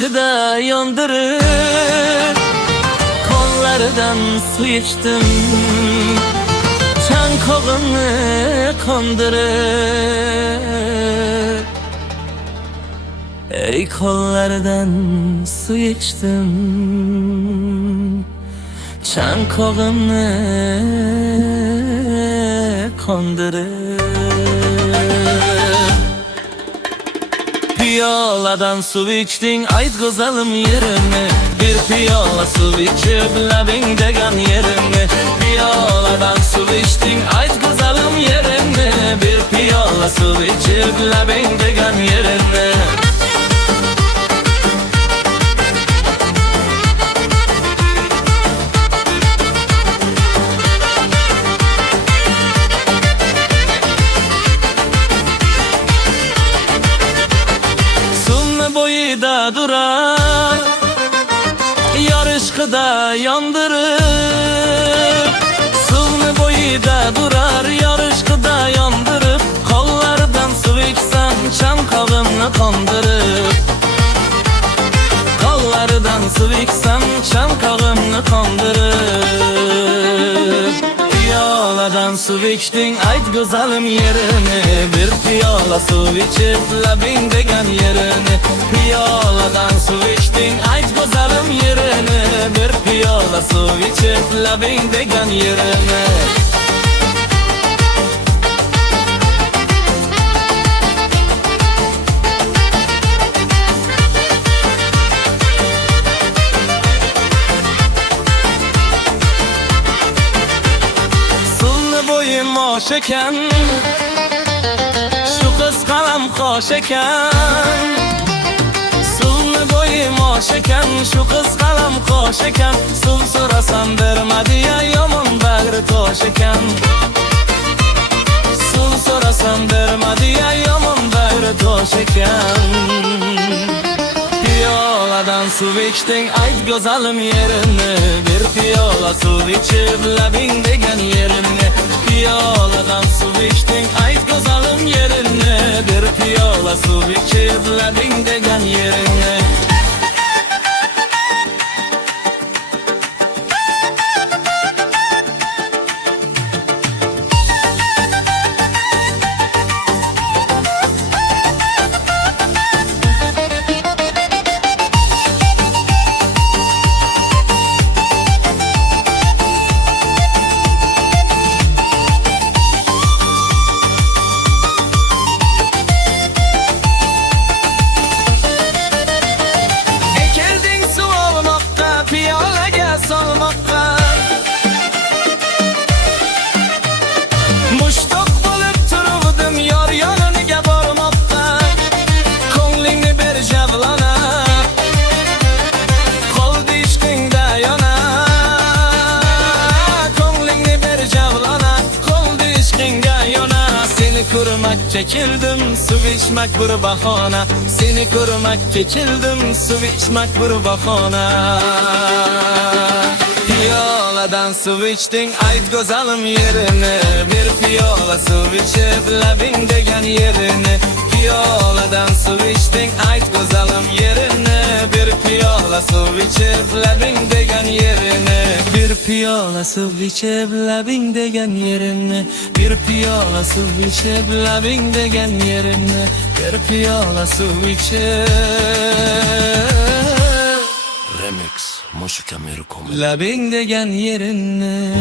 Yarışkıda yandırıp kollardan su içtim, çankog'imni kondırıp. Ey kollardan su içtim, çankog'imni kondırıp. Piyoladan su içtin, ayt go'zalim yerimni. Bir piyola su içip labingdegan yerimni. Piyoladan su içtin, ayt go'zalim yerimni. Bir piyola su içip labingdegan yerimni. Boyida durar, yarışkıda yandırıp. Suvni boyida durar, yarışkıda yandırıp. Kollardan su içsem çankog'imni kondırıp. Kollardan su içsem çankog'imni kondırıp. Piyoladan su içtin, ayt go'zalim yerini. Bir piyola su içip labingdegan yerini. Piyoladan su içtin, ayt go'zalim yerini. Bir piyola su içip labingdegan yerini. Boyum hoş eken, şu kız kalam hoş eken. Suvni boyum hoş eken, şu kız kalam hoş eken. Suv so'rasam bermadi ya, yomon bag'ri tosh eken. Suv so'rasam bermadi ya, yomon bag'ri tosh eken. Piyoladan su içtin, ayt go'zalim yerini. Bir piyola su içip labingdegan yerini. Piyoladan su içtin, ayt go'zalim yerini. Bir piyola su içip labingdegan yerini. Piyolaga solmoqqa mushtoq bo'lib turuvdim, yor yoniga bormoqqa. Ko'nglingni ber javlona, qoldi ishqingda yona. Ko'nglingni ber javlona, qoldi ishqingda yona. Seni ko'rmakka keldim, suv ichmak bir bahona. Seni ko'rmakka keldim, suv ichmak bir bahona. Piyoladan su içtin, ayt go'zalim yerini. Bir piyola su içip labingdegan yerini. Piyoladan su içtin, ayt go'zalim yerini. Bir piyola su içip labingdegan yerini. Bir piyola su içip labingdegan yerini. Bir piyola su içip labingdegan yerini. Bir piyola su içip Remix Moşika Merukom labingdegan yerini.